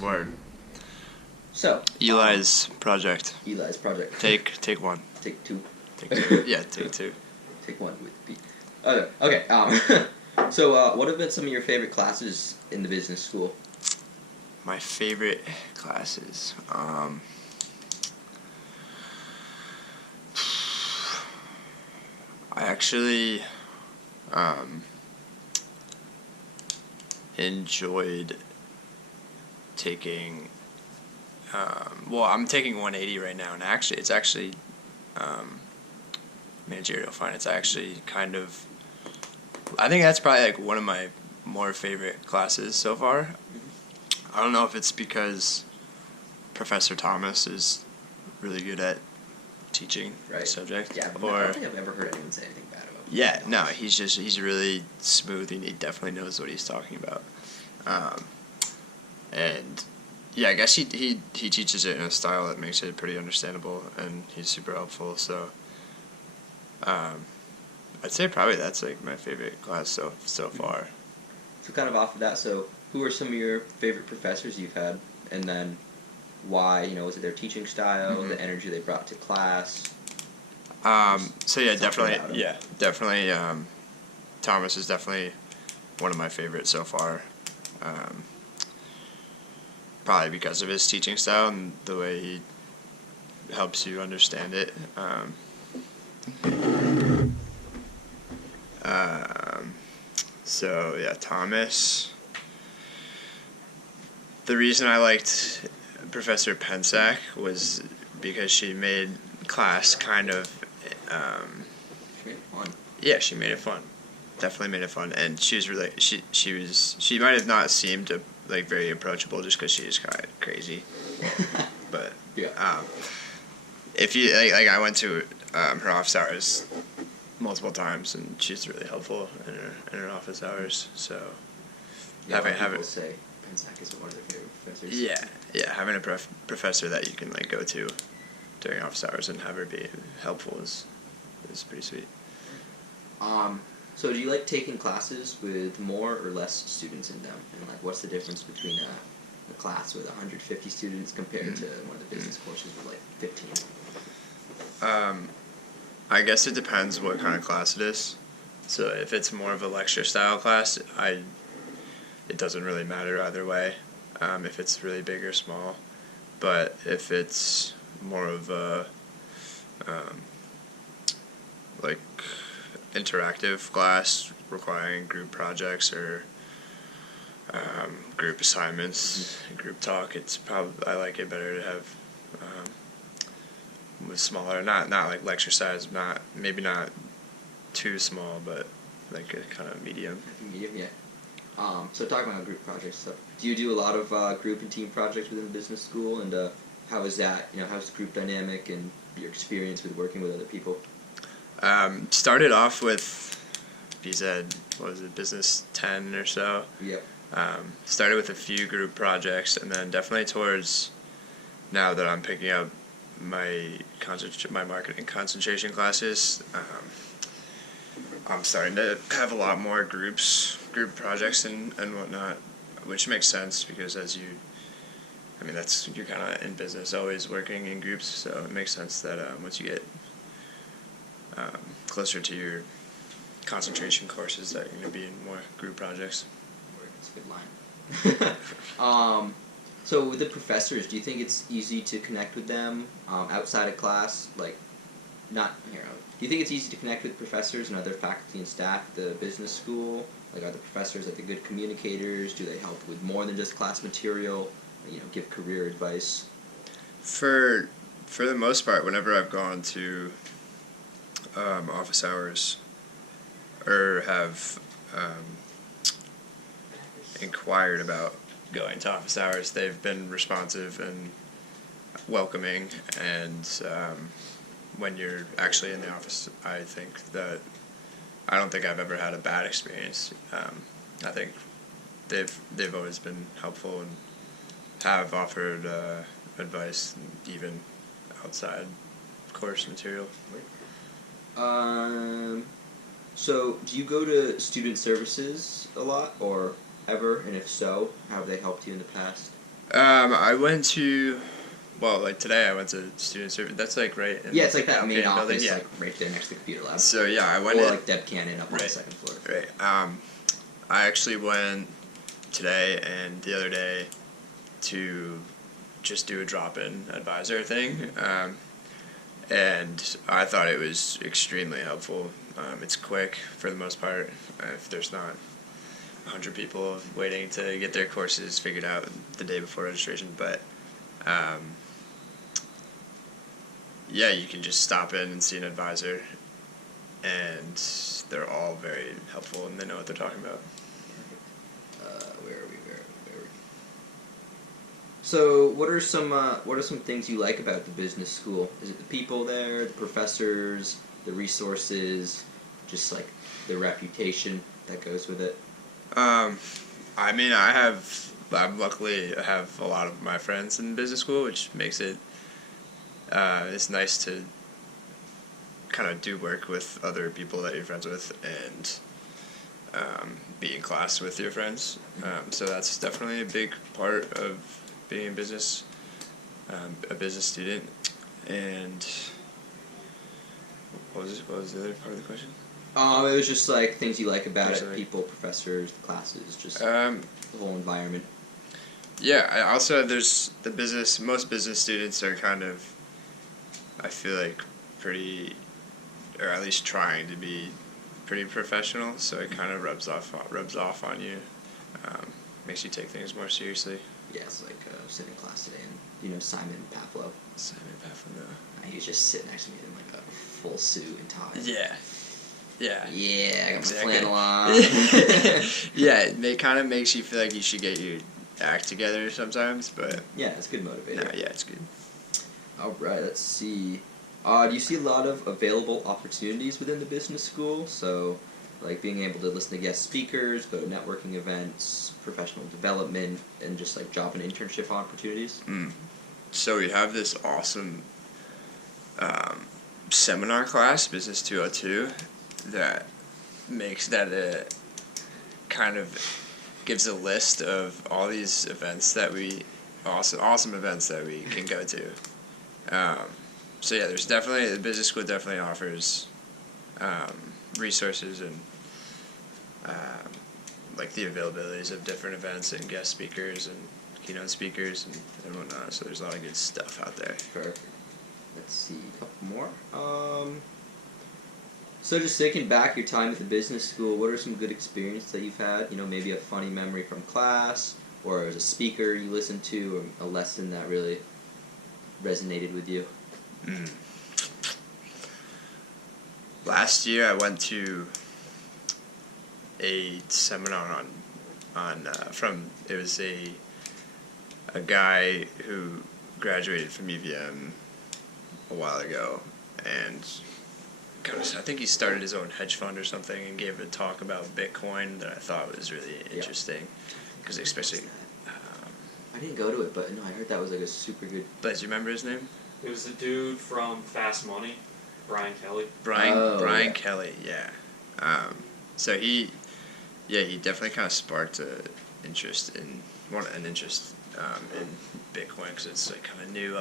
Word. So Eli's project. Eli's project. Take one. Take two. Take two. Yeah, take two. Take one with Pete. Okay. So what have been some of your favorite classes in the business school? My favorite classes. I actually enjoyed taking. Well, I'm taking 180 right now, and it's actually managerial finance. I actually kind of. I think that's probably like one of my more favorite classes so far. I don't know if it's because Professor Thomas is really good at teaching the subject. Yeah, but I don't think I've ever heard anyone say anything bad about him. Yeah, no, he's really smooth and he definitely knows what he's talking about. And yeah, I guess he teaches it in a style that makes it pretty understandable, and he's super helpful. So I'd say probably that's like my favorite class so far. So kind of off of that, so who are some of your favorite professors you've had, and then why? Was it their teaching style, the energy they brought to class? So yeah, definitely. Thomas is definitely one of my favorites so far. Probably because of his teaching style and the way he helps you understand it. So yeah, Thomas. The reason I liked Professor Pensack was because she made class kind of. She made it fun. Yeah, she made it fun. Definitely made it fun, and she was really she might have not seemed like very approachable just because she is kind of crazy, but yeah. If you like I went to her office hours multiple times, and she's really helpful in her office hours. So having say Pensack is one of their favorite professors. Yeah, having a professor that you can like go to during office hours and have her be helpful is pretty sweet. So do you like taking classes with more or less students in them? And like, what's the difference between a class with 150 students compared to one of the business courses with like 15? I guess it depends what kind of class it is. So if it's more of a lecture style class, it doesn't really matter either way, if it's really big or small. But if it's more of a like interactive class requiring group projects or group assignments, group talk, I like it better to have with smaller, not like lecture size, maybe not too small, but like a kind of medium. Medium, yeah. So talking about group projects stuff, do you do a lot of group and team projects within the business school, and how is that? How's the group dynamic and your experience with working with other people? Started off with BZ, what was it, Business 10 or so. Yep. Started with a few group projects, and then definitely towards now that I'm picking up my marketing concentration classes, I'm starting to have a lot more group projects and whatnot, which makes sense because you're kind of in business, always working in groups, so it makes sense that once you get closer to your concentration courses that you're going to be in more group projects. That's a good line. So with the professors, do you think it's easy to connect with them outside of class? Like, do you think it's easy to connect with professors and other faculty and staff at the business school? Like, are the professors the good communicators? Do they help with more than just class material? Give career advice? For the most part, whenever I've gone to office hours or have inquired about going to office hours, they've been responsive and welcoming, and when you're actually in the office, I don't think I've ever had a bad experience. I think they've always been helpful and have offered advice even outside course material. So do you go to student services a lot or ever, and if so, how have they helped you in the past? I went to, well, like today I went to student service. That's like right in Yeah, it's like that the main building, office, yeah. like right there next to the computer lab. So yeah, I went Or in. like Deb Cannon up on the Right. second floor. Right. I actually went today and the other day to just do a drop-in advisor thing, and I thought it was extremely helpful. It's quick for the most part. If there's not 100 people waiting to get their courses figured out the day before registration, but yeah, you can just stop in and see an advisor, and they're all very helpful and they know what they're talking about. Where are we? So, what are some things you like about the business school? Is it the people there, the professors, the resources, just like the reputation that goes with it? I mean, I'm luckily have a lot of my friends in business school, which makes it, it's nice to kind of do work with other people that you're friends with and be in class with your friends. So that's definitely a big part of being in business, a business student. And what was the other part of the question? It was just like things you like about it, Personally. people, professors, the classes, just Um, the whole environment. Yeah, I also there's the business. Most business students are kind of, I feel like, pretty, or at least trying to be pretty professional. So it kind of rubs off on you. Makes you take things more seriously. Yeah, it's like sitting in class today, and Simon Pavlo. Simon Pavlov. He was just sitting next to me in like a full suit and tie. Yeah. Yeah. Yeah, I got Exactly. my flannel on. Yeah, it kind of makes you feel like you should get your act together sometimes, but Yeah, it's a good motivator. no, yeah, it's good. All right, let's see. Do you see a lot of available opportunities within the business school? So, like being able to listen to guest speakers, go to networking events, professional development, and just like job and internship opportunities? So we have this awesome seminar class, Business 202, that makes that kind of gives a list of all these events that awesome events that we can go to. So yeah, there's definitely, the business school definitely offers resources and like the availabilities of different events and guest speakers and keynote speakers and whatnot. So there's a lot of good stuff out there. Perfect. Let's see, a couple more. So just thinking back your time at the business school, what are some good experiences that you've had? Maybe a funny memory from class, or as a speaker you listened to, or a lesson that really resonated with you. Last year I went to a seminar it was a guy who graduated from UVM a while ago, and I think he started his own hedge fund or something and gave a talk about Bitcoin that I thought was really interesting, because especially I didn't go to it, but no, I heard that was like a super good. but do you remember his name? It was the dude from Fast Money, Brian Kelly. Brian yeah. Kelly, yeah. So he definitely kind of sparked an interest in Bitcoin, because it's like kind of new,